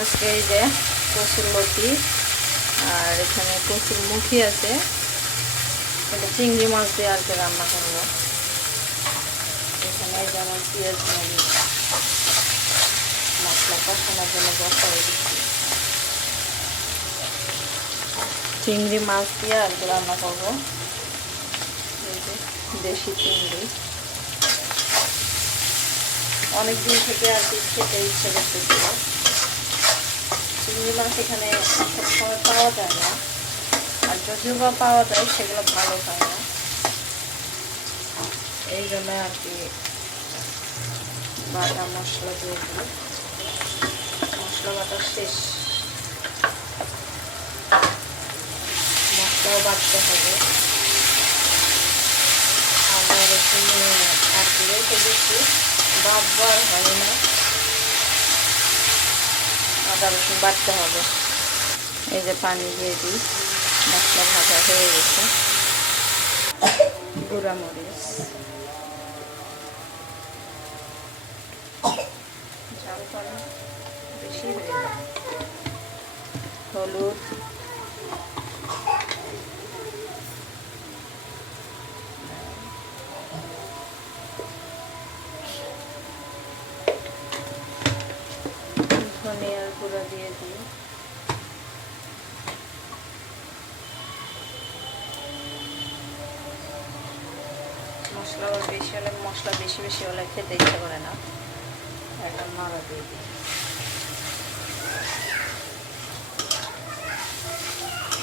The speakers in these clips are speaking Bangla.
আজকে এই যে কচুরলতি আর এখানে কচুর মুখী আছে, এটা চিংড়ি মাছ দিয়ে আর কি রান্না করবো। এখানে যেমন পেঁয়াজ মশলা কষানোর জন্য বসাই দিচ্ছি, চিংড়ি মাছ দিয়ে আর কি রান্না করবো। এই যে দেশি চিংড়ি, অনেকদিন থেকে আর কি খেতে ইচ্ছে করতেছিল। চিংড়ি মাছ এখানে সবসময় পাওয়া যায় না, আর যদিও বা পাওয়া যায় সেগুলো ভালো হয় না, এই জন্য আর কি বাটা মশলা দিয়ে দিই। মশলা বাটা শেষ, মশলাও বাটতে হবে। আবার এখানে আর কি রেখে দিচ্ছি, বাটবার হয় না, আদা রসুন বাটতে হবে। এই যে পানি দিয়ে দিই, মশলা ভাজা হয়ে গেছে। গুঁড়া মরিচ, ঝাল কম বেশি হয়ে যায়, হলুদ, ধনিয়ার গুঁড়া দিয়ে দিই, মশলা বেশি হলে, মশলা বেশি বেশি হলে খেতে ইচ্ছা করে না, একটা নাড়া দিয়ে দিই।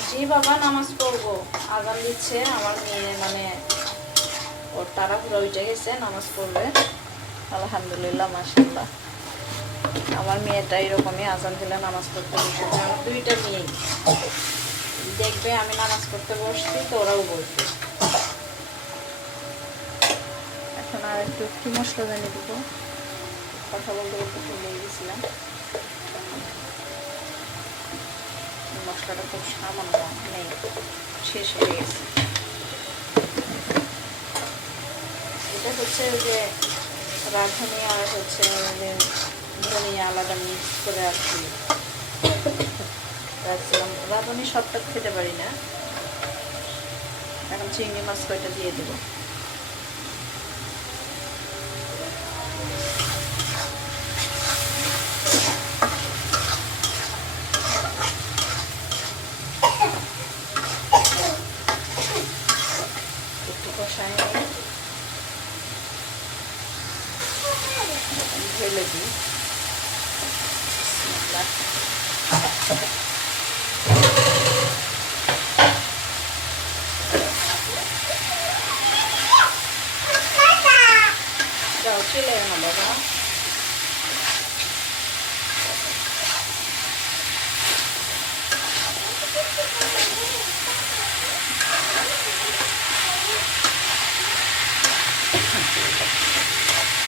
জি বাবা, নামাজ পড়বো, আজান দিচ্ছে। আমার মেয়ে মানে ওর তাড়াহুড়া উঠে গেছে, নামাজ পড়বে। আলহামদুলিল্লাহ, মাশাআল্লাহ। আমার মেয়েটা এরকমই, আজান দিলে নামাজ পড়তে বসে। আমার দুইটা মেয়েই দেখবে আমি নামাজ পড়তে বসছি তো ওরাও বলছে। এখন আর একটু কি মশলা জানিয়ে দেবো, কথা বলতে বলতে ভুলে গেছিলাম। মশলাটা খুব সামান্য নেই, শেষ হয়ে গেছে। এটা হচ্ছে যে রাঁধুনি আর হচ্ছে ধনিয়া আলাদা মিক্স করে আর কি রাখছিলাম। রাঁধুনি সবটা খেতে পারি না। এখন চিংড়ি মাছ কয়টা দিয়ে দেবো। একটু কষায় নিয়ে ঢেলে দিই। যাও চলে না বাবা।